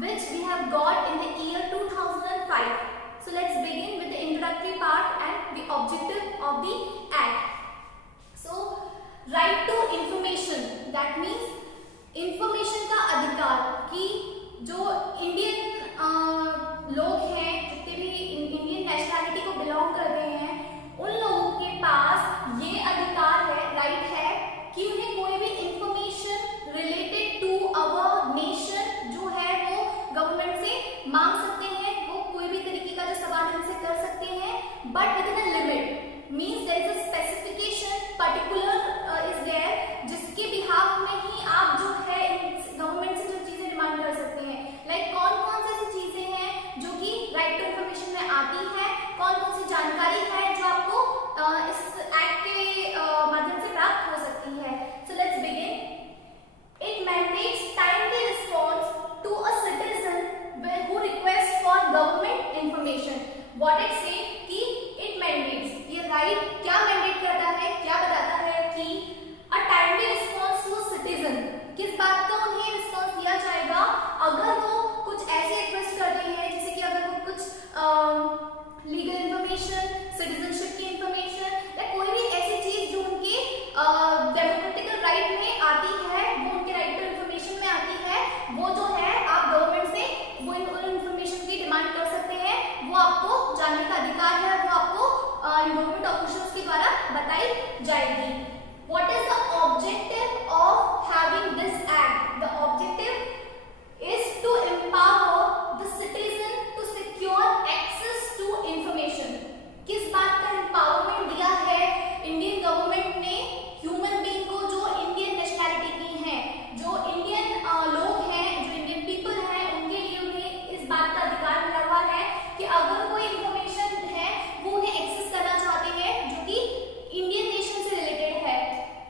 which we have got in the year 2005. So let's begin with the introductory part and the objective of the act. So right to information, that means information का अधिकार कि जो Indian लोग हैं, जितने भी Indian nationality को belong करते हैं, उन लोगों के पास ये अधिकार है, राइट है कि उन्हें कोई भी information related to our nation जो है वो गवर्नमेंट से मांग सकते हैं, वो कोई भी तरीके का जो सवाल उनसे कर सकते हैं, but within a limit, means there is a specification particular is there, जिसके बिहाफ में ही आप जो है गवर्नमेंट से जो चीजें डिमांड कर सकते हैं। लाइक कौन कौन सी ऐसी चीजें हैं जो कि राइट टू इंफॉर्मेशन में आती है, कौन कौन सी जानकारी है जो आपको इस एक्ट के माध्यम से प्राप्त हो सकती है। So let's begin. It mandates timely response to a citizen who request for government information. What it say that it mandates, ये राइट क्या मैंडेट करता है, क्या बताता है कि a timely response to a citizen, किस बात का उन्हें रिस्पॉन्स दिया जाएगा अगर वो कुछ ऐसे रिक्वेस्ट करते हैं, जैसे कि अगर वो कुछ लीगल इंफॉर्मेशन, सिटीजनशिप की इंफॉर्मेशन या कोई भी ऐसी चीज जो उनके डेमोक्रेटिकल राइट में आती है, वो उनके राइट टू इंफॉर्मेशन में आती है, वो जो है आप गवर्नमेंट से वो इंफॉर्मेशन की डिमांड कर सकते हैं, वो आपको जानने का अधिकार है, वो आपको गवर्नमेंट ऑफिशियल्स के द्वारा बताई जाएगी। What is the objective of having this act? The objective is to empower the citizen to secure access to information. किस बात का empowerment दिया है इंडियन गवर्नमेंट ने ह्यूमन बीइंग को, जो इंडियन नेशनैलिटी की हैं, जो इंडियन लोग हैं, जो इंडियन पीपल हैं, उनके लिए उन्हें इस बात का अधिकार मिला हुआ है कि अगर कोई इंफॉर्मेशन है वो उन्हें एक्सेस करना चाहते हैं जो कि इंडियन नेशन से रिलेटेड है,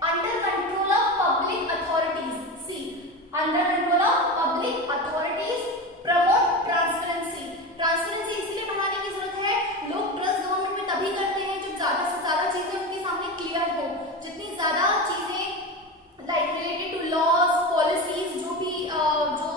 under control of public authorities. See, under control of public authorities, promote transparency. Transparency इसलिए बढ़ाने की जरूरत है, लोग ट्रस्ट गवर्नमेंट में तभी करते हैं जब ज्यादा से ज्यादा चीजें उनके सामने क्लियर हो। जितनी ज्यादा चीजें like related to laws, policies जो भी जो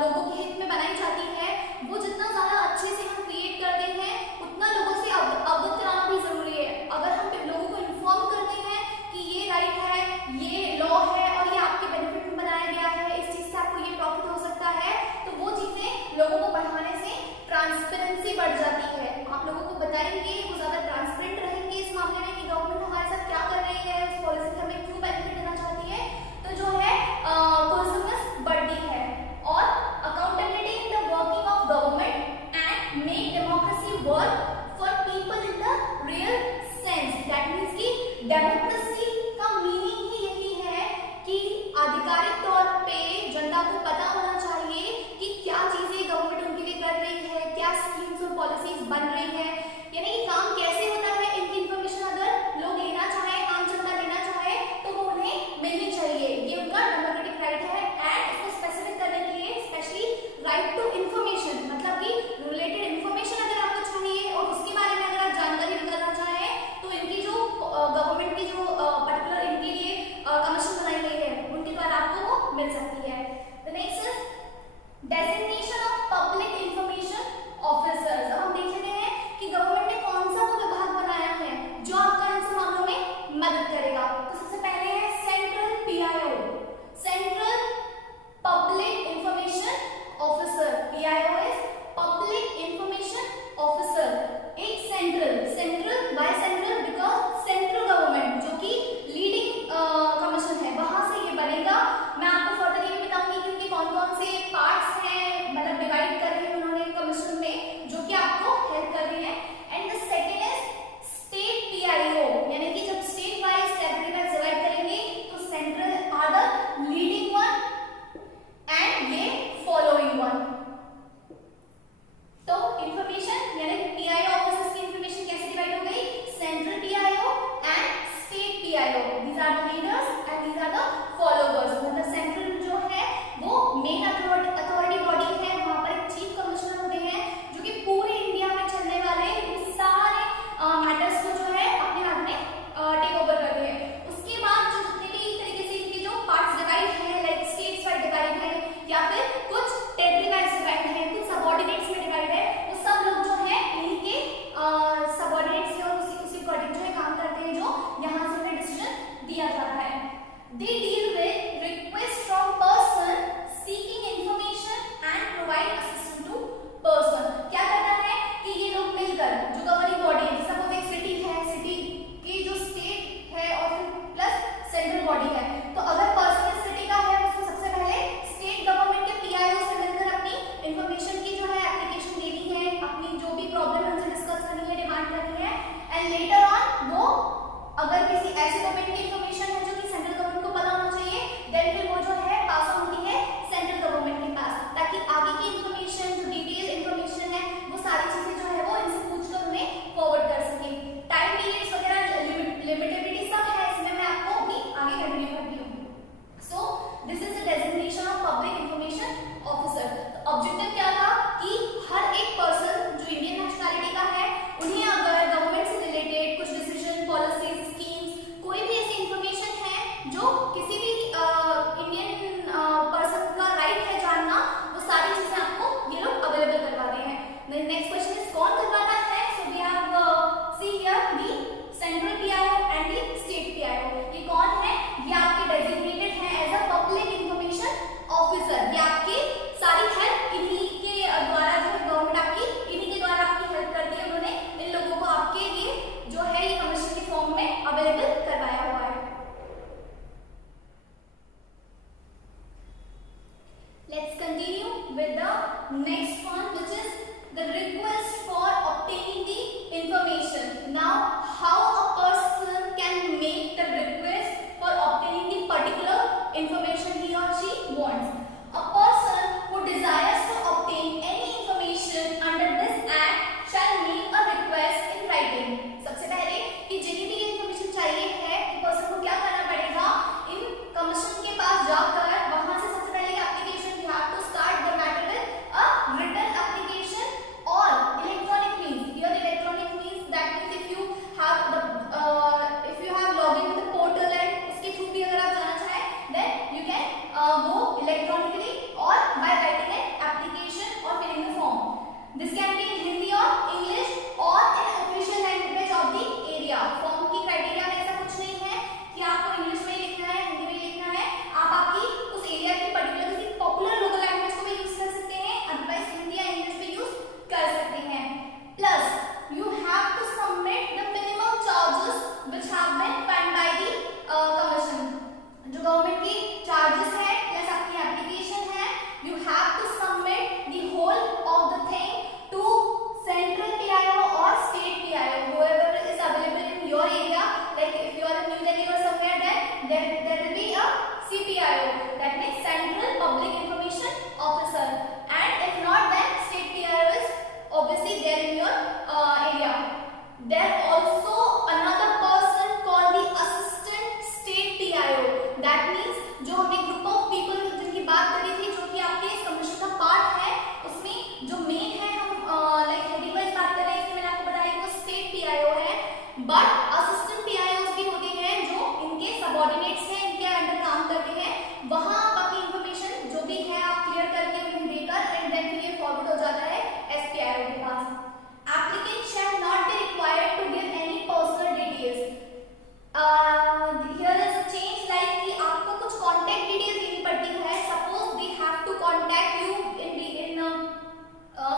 लोगों के हित में बनाई जाती है, वो जितना ज्यादा अच्छे से हम क्रिएट करते हैं, उतना लोगों से अवगत कराना भी जरूरी है। अगर हम लोगों को इन्फॉर्म करते हैं कि ये राइट है, ये लॉ है और ये आपके बेनिफिट में बनाया गया है, इस चीज से आपको ये प्रॉफिट हो सकता है, तो वो चीजें लोगों को बढ़ाने से ट्रांसपेरेंसी बढ़ जाती है। आप लोगों को बताएंगे, वो ज्यादा ट्रांसपेरेंट रहेंगे इस मामले में कि गवर्नमेंट हमारे साथ क्या कर रही है, उस पॉलिसी से हमें क्यों बेनिफिट देना चाहती है, तो जो है कोहेसिवनेस बढ़ती है। और accountability in the working of government and make democracy work for people in the real sense. That means कि डेमोक्रेसी का मीनिंग ही यही है कि आधिकारिक तौर पे जनता को पता होना चाहिए कि क्या चीजें गवर्नमेंट उनके लिए कर रही है, क्या स्कीम्स और पॉलिसीज बन रही है, यानी कि काम कैसे होता है। इनकी इंफॉर्मेशन अगर लोग लेना चाहे, आम जनता लेना चाहे, तो वो उन्हें मिलनी चाहिए, ये उनका डेमोक्रेटिक राइट है। एंड इसको स्पेसिफिक करने के लिए स्पेशली राइट टू इंफॉर्मेशन, मतलब कि रिलेटेड इंफॉर्मेशन अगर आपको चाहिए और उसके बारे में अगर आप जानकारी निकालना चाहें, तो इनकी जो गवर्नमेंट की जो पर्टिकुलर इनके लिए कमीशन बनाई गई है, उनके द्वारा आपको वो मिल सकती है। The next is designation of public information officers. अब हम देख लेते हैं कि गवर्नमेंट ने कौन सा वो विभाग बनाया है जो आपका इन सब मामलों में मदद करेगा। तो सबसे पहले है central PIO, central public information officer. PIO is public information officer. एक central by central because central government जो कि लीडिंग कमीशन है, वहां से ये बनेगा। मैं आपको फर्दर ये next one, which is the request for obtaining the information. Now, how a person can make the request for obtaining the particular information he or she wants. A person who desires to obtain any information under this act shall make a request in writing. सबसे पहले कि जिन्हें भी information चाहिए है, person को क्या करना पड़ेगा? इन कमीशन के पास जाकर वहां से सबसे पहले application you have to start the matter with a written application or electronic means. Here electronic means that means if you have login with the portal and उसके through भी अगर आप जाना चाहें, then you can go electronically or by writing an application or filling the form. This can be in Hindi or English or in official language of the area. Form की criteria में ऐसा कुछ नहीं है कि आपको इंग्लिश में ही लिखना है, हिंदी में ही लिखना है. आप आपकी उस एरिया की पर्टिकुलर किसी पॉपुलर लोकल लैंग्वेज को भी यूज कर सकते हैं, अदरवाइज हिंदी या इंग्लिश में यूज कर सकते हैं. Plus you have to submit the minimum charges which have been planned by the commission. जो गवर्नमेंट की चार्जेस है प्लस आपकी एप्लीकेशन है, you have to submit the whole of the thing to central PIO or state PIO, whoever is available in your area. Like if you are in New Delhi or somewhere, then there will be a CPIO, that means Central Public Information Officer, and if not, then state PIO is obviously there in your area. There also another person called the Assistant State PIO. That means जो हमने group of people जिनकी बात करी थी, जो कि आपके इस कमीशन का पार्ट है, उसमें जो मेन है हम लाइक हेडिंग वाइज बात कर रहे हैं, इसमें मैंने आपको बताया कि वो स्टेट PIO है, बट असिस्टेंट PIOs भी होते हैं जो इनके सबऑर्डिनेट्स हैं, इनके अंडर काम करते हैं. वहां बाकी इंफॉर्मेशन जो भी है आप क्लियर करके उन्हें देकर एंड देन फिर ये फॉरवर्ड हो जाता है SPIO के पास. Applicant shall not be required to give any personal details. Here is a change, like कि आपको कुछ contact details देनी पड़ती है. Suppose they have to contact you in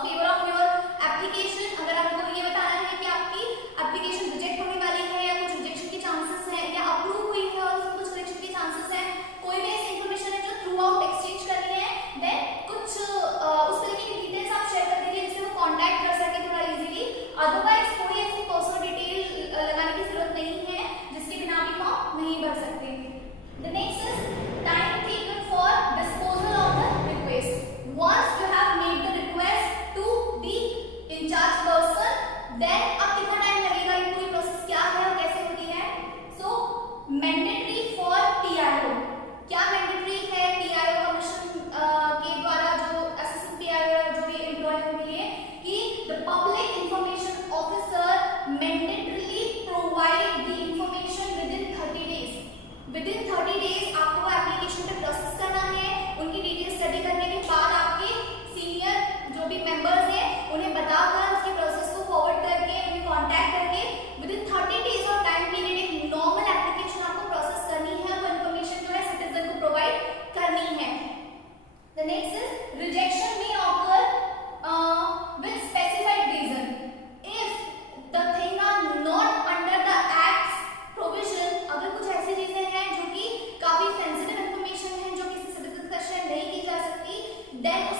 favor of your application. अगर आपको ये बताना है कि आपकी application reject होने वाली है या कुछ rejection के chances हैं या approve हुई है और उसमें कुछ correction के chances हैं, कोई भी ऐसी information है जो throughout exchange करनी है, then कुछ उस तरीके की details आप share कर दीजिए जिससे वो contact कर सके थोड़ा easily. Otherwise कोई ऐसी personal detail लगाने की जरूरत नहीं है जिसके बिना भी फॉर्म नहीं भर सकते. The next is time taken for disposal of the request. Once you have made the request to the in charge person, then अब कितना टाइम लगेगा, ये पूरी प्रोसेस क्या है और कैसे होती है. So mandatory for PIO. क्या mandatory है PIO कमीशन के द्वारा जो असिस्टेंट PIO जो भी एम्प्लॉय होंगे कि the public information officer mandatorily provide the information within 30 days. Within 30 days आपको एप्लीकेशन पे प्रोसेस करना है. उनकी डिटेल स्टडी करने के बाद आपके सीनियर जो भी मेंबर्स हैं उन्हें बताकर उसके प्रोसेस को फॉरवर्ड करके उन्हें कांटेक्ट करके विदिन 30 डेज और टाइम पीरियड एक नॉर्मल एप्लीकेशन आपको प्रोसेस करनी है. वो इन्फॉर्मेशन जो है सिटीजन को प्रोवाइड करनी है. The next is rejection may occur with specified reason. If the thing are not under the act's provision, अगर कुछ ऐसी चीजें हैं जो कि काफी सेंसिटिव इंफॉर्मेशन है जो किसी सिटीजन तक शेयर नहीं की जा सकती, then